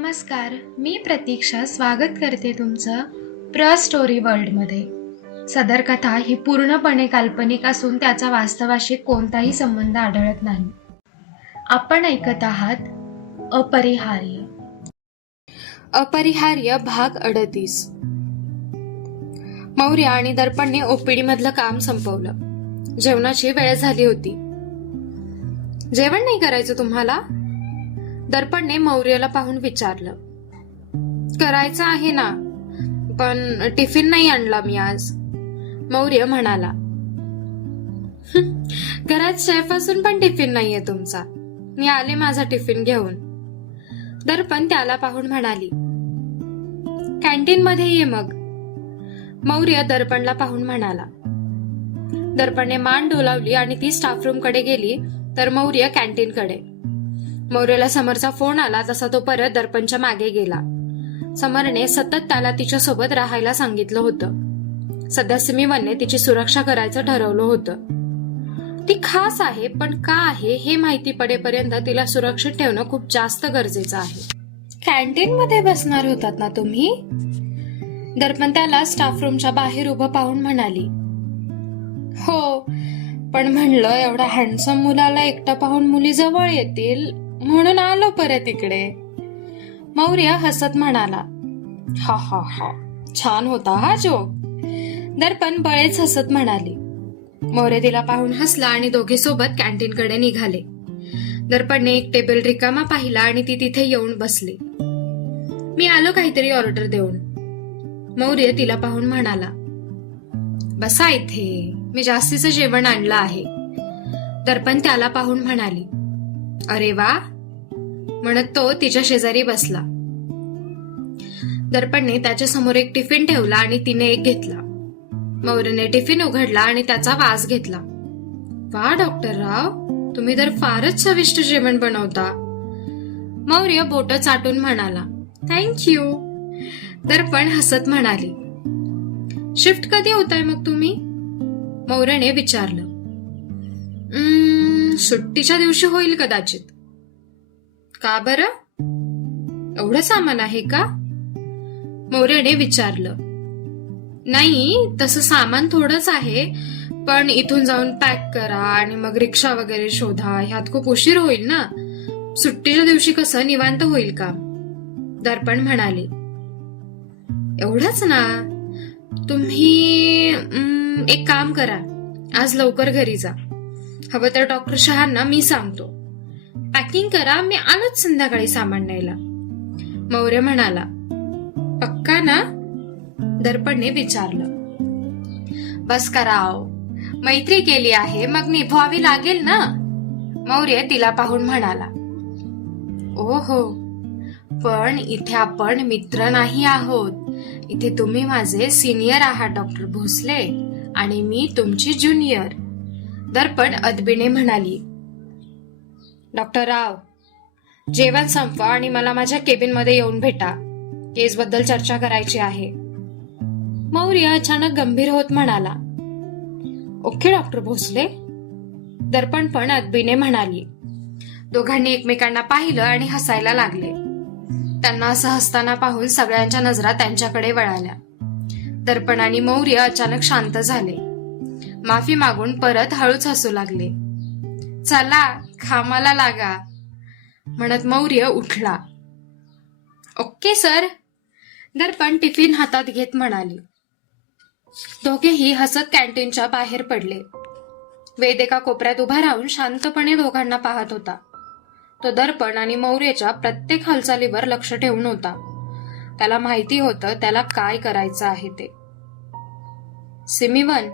नमस्कार, मी प्रतीक्षा स्वागत करते तुमचं प्र स्टोरी वर्ल्डमध्ये. सदर कथा ही पूर्णपणे काल्पनिक असून त्याचा वास्तवाशी कोणताही संबंध आढळत नाही. आपण ऐकत आहात अपरिहार्य. अपरिहार्य भाग 38. मौर्य आणि दर्पणने ओपीडी मधलं काम संपवलं. जेवणाची वेळ झाली होती. जेवण नाही करायचं तुम्हाला? दर्पणने मौर्याला पाहून विचारलं. करायचं आहे ना, पण टिफिन नाही आणला मी आज, मौर्य म्हणाला. घरात शेफ असून पण टिफिन नाहीये तुमचा. मी आले माझा टिफिन घेऊन, दर्पण त्याला पाहून म्हणाली. कॅन्टीन मध्ये ये मग, मौर्य दर्पणला पाहून म्हणाला. दर्पणने मान डोलावली आणि ती स्टाफ रूम कडे गेली तर मौर्य कॅन्टीन कडे. मौर्याला समरचा फोन आला तसा तो परत दर्पणच्या मागे गेला. समरने सतत त्याला तिच्यासोबत राहायला सांगितलं होतं. सध्या सिमीवनने तिची सुरक्षा करायचं ठरवलं होतं. ती खास आहे, पण का आहे हे माहिती पडेपर्यंत तिला सुरक्षित ठेवणं खूप जास्त गरजेचं आहे. कॅन्टीन मध्ये बसणार होतात ना तुम्ही? दर्पण त्याला स्टाफ रूमच्या बाहेर उभं पाहून म्हणाली. हो, पण म्हणलं एवढा हँडसम मुलाला एकटा पाहून मुली जवळ येतील म्हणून आलो परत इकडे, मौर्य हसत म्हणाला. हा हा हा, छान होता हा जोक, दर्पण बळेच हसत म्हणाली. मौर्य तिला पाहून हसला आणि दोघे सोबत कॅन्टीन कडे निघाले. दर्पणने एक टेबल रिकामा पाहिला आणि ती तिथे येऊन बसली. मी आलो काहीतरी ऑर्डर देऊन, मौर्य तिला पाहून म्हणाला. बसा इथे, मी जास्तीचं जेवण आणलं आहे, दर्पण त्याला पाहून म्हणाली. अरे वा, म्हणत तो तिच्या शेजारी बसला. दर्पणने त्याच्या समोर एक टिफिन ठेवला आणि तिने एक घेतला. मौर्यने टिफिन उघडला आणि त्याचा वास घेतला. वा डॉक्टर राव, तुम्ही तर फारच चविष्ट जेवण बनवता, मौर्य बोट चाटून म्हणाला. थँक्यू, दर्पण हसत म्हणाली. शिफ्ट कधी होताय मग तुम्ही? मौर्यने विचारलं. सुट्टीच्या दिवशी होईल कदाचित. का बरं? एवढं सामान आहे का? मौर्यने विचारलं. नाही, तसं सामान थोडंच आहे, पण इथून जाऊन पॅक करा आणि मग रिक्षा वगैरे शोधा, ह्यात खूप उशीर होईल ना. सुट्टीच्या दिवशी कसं निवांत होईल का? दर्पण म्हणाले. एवढंच ना, तुम्ही एक काम करा, आज लवकर घरी जा. हवं तर डॉक्टर शहांना मी सांगतो. पॅकिंग करा, मी आलोच संध्याकाळी सामान न्यायला, मौर्य म्हणाला. पक्का ना? दर्पणने विचारलं. बस कराव, मैत्री केली आहे मग निभवावी लागेल ना, मौर्य तिला पाहून म्हणाला. ओहो, पण इथे आपण मित्र नाही आहोत. इथे तुम्ही माझे सिनियर आहात डॉक्टर भोसले आणि मी तुमची ज्युनियर, दर्पण अदबीने म्हणाली. डॉक्टर राव, जेवण संपवा आणि मला माझ्या केबिन मध्ये येऊन भेटा. केस बद्दल चर्चा करायची आहे, मौर्य अचानक गंभीर होत म्हणाला. ओके डॉक्टर भोसले, दर्पण पण अदबीने म्हणाली. दोघांनी एकमेकांना पाहिलं आणि हसायला लागले. त्यांना असं हसताना पाहून सगळ्यांच्या नजरा त्यांच्याकडे वळाल्या. दर्पण आणि मौर्य अचानक शांत झाले. माफी मागून परत हळूच हसू लागले. चला कामाला लागा, म्हणत मौर्य उठला. ओके सर, दर्पण टिफिन हातात घेत म्हणाली. दोघेही हसत कॅन्टीनच्या बाहेर पडले. वेद एका कोपऱ्यात उभा राहून शांतपणे दोघांना पाहत होता. तो दर्पण आणि मौर्याच्या प्रत्येक हालचालीवर लक्ष ठेवून होता. त्याला माहिती होतं त्याला काय करायचं आहे ते. सिमीवन,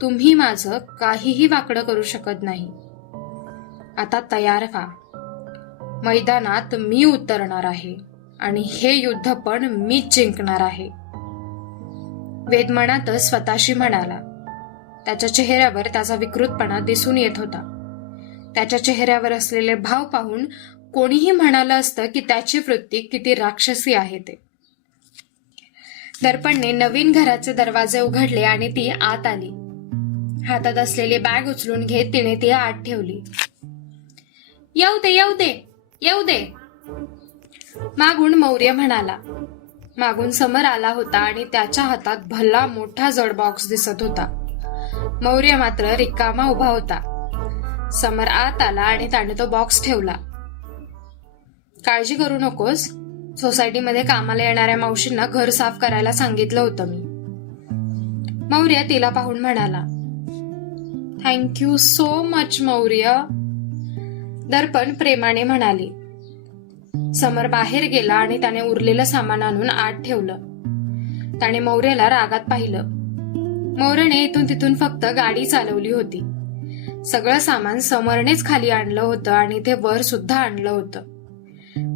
तुम्ही माझं काहीही वाकडं करू शकत नाही. आता तयार व्हा, मैदानात मी उतरणार आहे आणि हे युद्ध पण मीच जिंकणार आहे, वेद म्हणतच स्वतःशी म्हणाला. त्याच्या चेहऱ्यावर त्याचा विकृतपणा दिसून येत होता. त्याच्या चेहऱ्यावर असलेले भाव पाहून कोणीही म्हणालं असतं की त्याची वृत्ती किती राक्षसी आहे ते. दर्पणने नवीन घराचे दरवाजे उघडले आणि ती आत आली. हातात असलेली बॅग उचलून घेत तिने ती आत ठेवली. येऊ दे येऊ दे येऊ दे, मागून मौर्य म्हणाला. मागून समर आला होता आणि त्याच्या हातात भला मोठा जड बॉक्स दिसत होता. मौर्य मात्र रिकामा उभा होता. समर आत आला आणि त्याने तो बॉक्स ठेवला. काळजी करू नकोस, सोसायटीमध्ये कामाला येणाऱ्या मावशींना घर साफ करायला सांगितलं होतं मी. मौर्य तिला पाहून म्हणाला. थँक्यू सो मच मौर्य, दर्पण प्रेमाने म्हणाली. समर बाहेर गेला आणि त्याने उरलेलं सामान आणून आत ठेवलं. त्याने मौर्याला रागात पाहिलं. मौर्यने इथून तिथून फक्त गाडी चालवली होती. सगळं सामान समरनेच खाली आणलं होतं आणि ते वर सुद्धा आणलं होतं.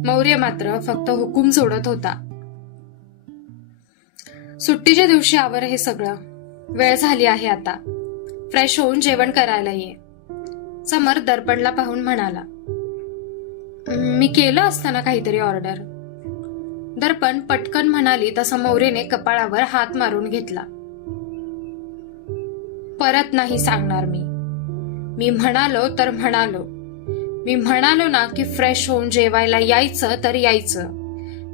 मौर्य मात्र फक्त हुकूम सोडत होता. सुट्टीच्या दिवशी आवर हे सगळं. वेळ झाली आहे आता. फ्रेश होऊन जेवण करायला ये. समर दर्पणला पाहून म्हणाला. मी केलं असताना काहीतरी ऑर्डर. दर्पण पटकन म्हणाली तसं मौर्यने कपाळावर हात मारून घेतला. परत नाही सांगणार मी. मी म्हणालो तर म्हणालो. मी म्हणालो ना की फ्रेश होऊन जेवायला यायचं तर यायचं.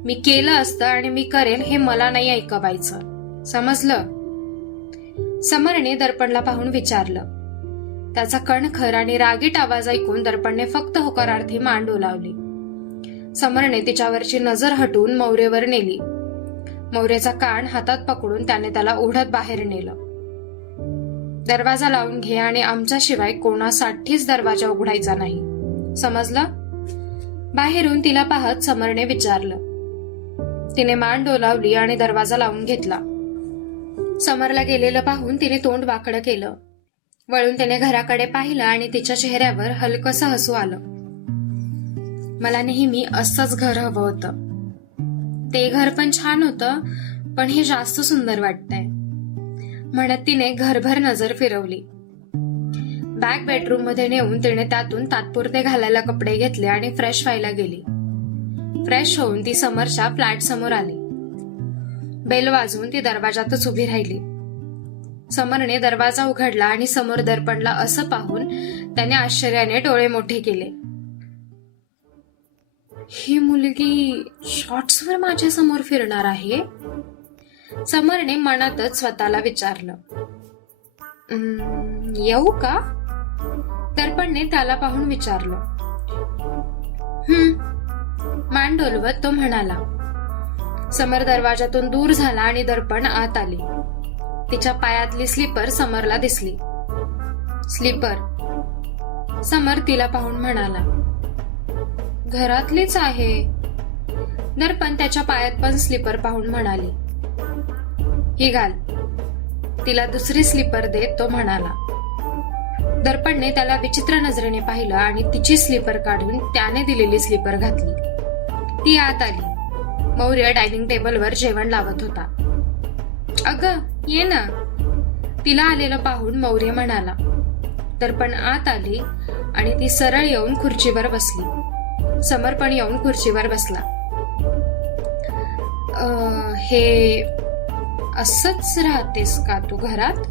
मी केलं असतं आणि मी करेन हे मला नाही ऐकवायचं. समजलं? समरने दर्पणला पाहून विचारलं. त्याचा कणखर आणि रागीट आवाज ऐकून दर्पणने फक्त होकारार्थी मान डोलावली. समरने तिच्यावरची नजर हटवून मौर्यवर नेली. मौर्याचा कान हातात पकडून त्याने त्याला ओढत बाहेर नेलं. दरवाजा लावून घे आणि आमच्याशिवाय कोणासाठीच दरवाजा उघडायचा नाही. समजलं? बाहेरून तिला पाहत समरने विचारलं. तिने मान डोलावली आणि दरवाजा लावून घेतला. समरला गेलेलं पाहून तिने तोंड वाकडं केलं. वळून त्याने घराकडे पाहिलं आणि तिच्या चेहऱ्यावर हलकसं हसू आलं. मला नेहमी असंच घर हवं होतं. ते घर पण छान होतं, पण हे जास्त सुंदर वाटतंय म्हणत तिने घरभर नजर फिरवली. बॅग बेडरूम मध्ये नेऊन तिने त्यातून तात्पुरते घालायला कपडे घेतले आणि फ्रेश व्हायला गेली. फ्रेश होऊन ती समरच्या फ्लॅट समोर आली. बेल वाजवून ती दरवाजातच उभी राहिली. समरने दरवाजा उघडला आणि समोर दर्पणला असं पाहून त्याने आश्चर्याने डोळे मोठे केले. ही मुलगी शॉर्ट्सवर माझ्या समोर फिरणार आहे? समरने मनातच स्वतःला विचारलं. येऊ का? दर्पणने त्याला पाहून विचारलं. मान डोलवत तो म्हणाला. समर दरवाजातून दूर झाला आणि दर्पण आत आली. तिच्या पायातली स्लीपर समरला दिसली. स्लीपर? समर तिला पाहून म्हणाला. घरातलीच आहे. दर्पण त्याच्या पायात पण स्लीपर पाहून म्हणाली. ही घाल. तिला दुसरी स्लीपर देत तो म्हणाला. दर्पणने त्याला विचित्र नजरेने पाहिलं आणि तिची स्लीपर काढून त्याने दिलेली स्लीपर घातली. ती आत आली. मौर्य डायनिंग टेबलवर जेवण लावत होता. अगं ये ना. तिला आलेलं पाहून मौर्य म्हणाला. दर्पण आत आली आणि ती सरळ येऊन खुर्चीवर बसली. समर पण येऊन खुर्चीवर बसला. हे असंच राहतेस का तू घरात?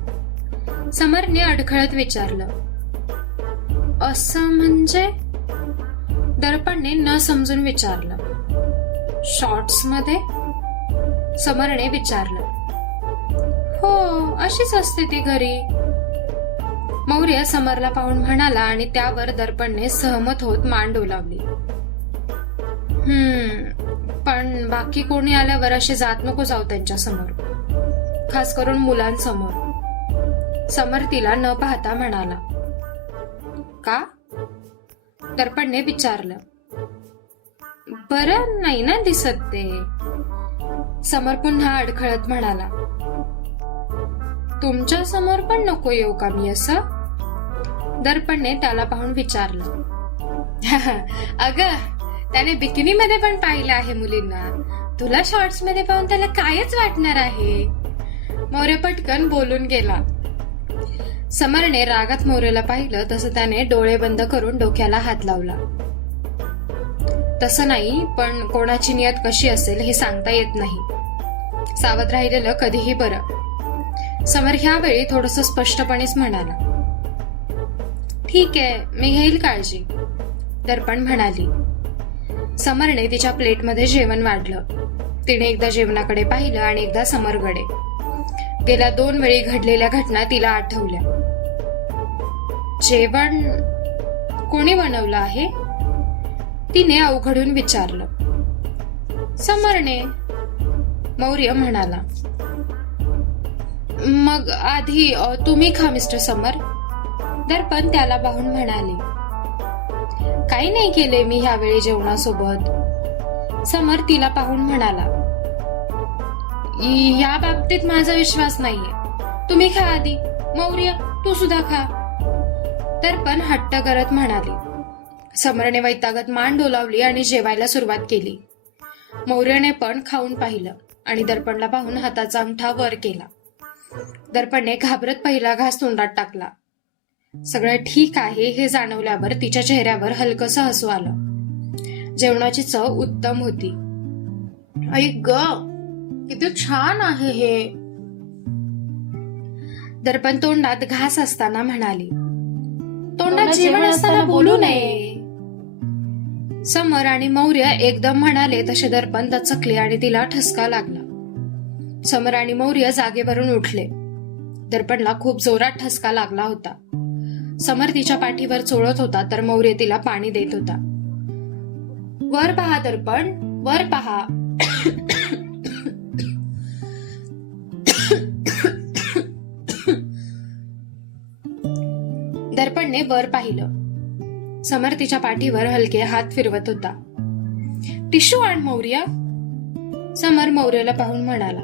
समरने अडखळत विचारलं. असं म्हणजे? दर्पणने न समजून विचारलं. शॉर्ट्स मध्ये? समरने विचारलं. हो, अशीच असते ती घरी. मौर्य समरला पाहून म्हणाला आणि त्यावर दर्पणने सहमत होत मान डोलावली. पण बाकी कोणी आल्यावर अशी जात नको जाऊ त्यांच्या समोर, खास करून मुलांसमोर. समर तिला न पाहता म्हणाला. का? दर्पणने विचारलं. बरं नाही ना दिसत ते? समर पुन्हा अडखळत म्हणाला. तुमच्या समोर पण नको येऊ का मी असं? दर्पणने त्याला पाहून विचारलं. अगं, त्याने बिकिनी मध्ये पण पाहिलं आहे मुलींना. तुला शॉर्ट्स मध्ये पाहून त्याला कायच वाटणार आहे? मौर्य पटकन बोलून गेला. समरने रागात मौर्यला पाहिलं तसं त्याने डोळे बंद करून डोक्याला हात लावला. तसं नाही, पण कोणाची नियत कशी असेल हे सांगता येत नाही. सावध राहिलेलं कधीही बरं. समर ह्यावेळी थोडंसं स्पष्टपणेच म्हणाला. ठीक आहे, मी घेईल काळजी, दर्पण म्हणाली. समरने तिच्या प्लेटमध्ये जेवण वाढलं. तिने एकदा जेवणाकडे पाहिलं आणि एकदा समरकडे. गेल्या 2 वेळी घडलेल्या घटना तिला आठवल्या. जेवण कोणी बनवलं आहे? तिने अवघडून विचारलं. समरने, मौर्य म्हणाला. मग आधी तुम्ही खा मिस्टर समर, दर्पण त्याला पाहून म्हणाले. काही नाही केले मी ह्यावेळी जेवणासोबत, समर तिला पाहून म्हणाला. या बाबतीत माझा विश्वास नाहीये, तुम्ही खा आधी. मौर्य, तू सुद्धा खा, दर्पण हट्ट करत म्हणाले. समरने वैतागत मान डोलावली आणि जेवायला सुरुवात केली. मौर्यने पण खाऊन पाहिलं आणि दर्पणला पाहून हाताचा अंगठा वर केला. दर्पणने घाबरत पहिला घास तोंडात टाकला. सगळं ठीक आहे हे जाणवल्यावर तिच्या चेहऱ्यावर हलकसं हसू आलं. जेवणाची चव उत्तम होती. ऐक ग, किती छान आहे हे, दर्पण तोंडात घास असताना म्हणाली. तोंडात जेवण असताना बोलू नये, समर आणि मौर्य एकदम म्हणाले तसे दर्पण दचकले आणि तिला ठसका लागला. समर आणि मौर्य जागेवरून उठले. दर्पणला खूप जोरात ठसका लागला होता. समर तिच्या पाठीवर चोळत होता तर मौर्य तिला पाणी देत होता. वर पहा दर्पण, वर पहा. दर्पणने वर पाहिलं. समर तिच्या पाठीवर हलके हात फिरवत होता. टिश्यू आण मौर्य, समर मौर्यला पाहून म्हणाला.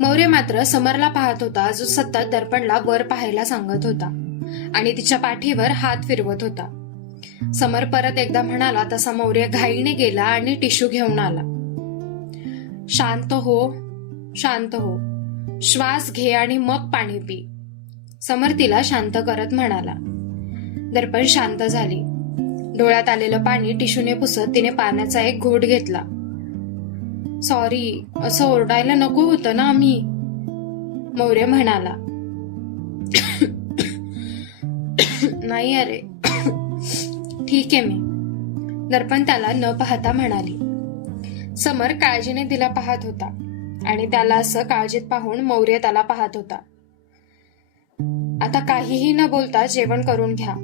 मौर्य मात्र समरला पाहत होता जो सतत दर्पणला वर पाहायला सांगत होता आणि तिच्या पाठीवर हात फिरवत होता. समर परत एकदा म्हणाला तसा मौर्य घाईने गेला आणि टिश्यू घेऊन आला. शांत हो, शांत हो, श्वास घे आणि मग पाणी पी, समर तिला शांत करत म्हणाला. दर्पण शांत झाली. डोळ्यात आलेलं पाणी टिश्यूने पुसत तिने पाण्याचा एक घोट घेतला. सॉरी, असं ओरडायला नको होतं ना मी, मौर्य म्हणाला. नाही अरे, ठीक आहे मी, दर्पण त्याला न पाहता म्हणाली. समर काळजीने तिला पाहत होता आणि त्याला असं काळजीत पाहून मौर्य त्याला पाहत होता. आता काहीही न बोलता जेवण करून घ्या,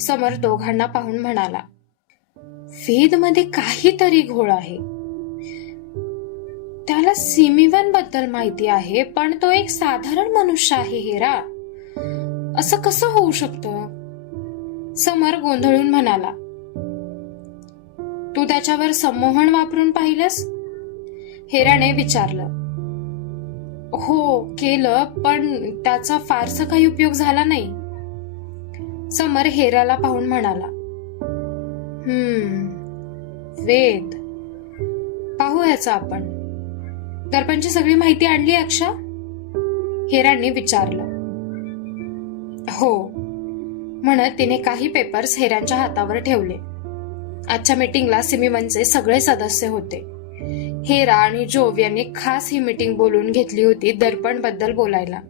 समर दोघांना पाहून म्हणाला. वेद मध्ये काहीतरी घोळ आहे. त्याला सिमीवन बद्दल माहिती आहे पण तो एक साधारण मनुष्य आहे हेरा, असं कसं होऊ शकतं, समर गोंधळून म्हणाला. तू त्याच्यावर संमोहन वापरून पाहिलंस, हेराने विचारलं. हो केलं, पण त्याचा फारसा काही उपयोग झाला नाही, समर हेराला पाहून म्हणाला. वेद, पाहू ह्याचं आपण. दर्पणची सगळी माहिती आणली अक्षा, हेरांनी विचारलं. हो, म्हणत तिने काही पेपर्स हेरांच्या हातावर ठेवले. आजच्या मीटिंगला सिमीवनचे सगळे सदस्य होते. हेरा आणि जोव यांनी खास ही मीटिंग बोलून घेतली होती दर्पण बद्दल बोलायला.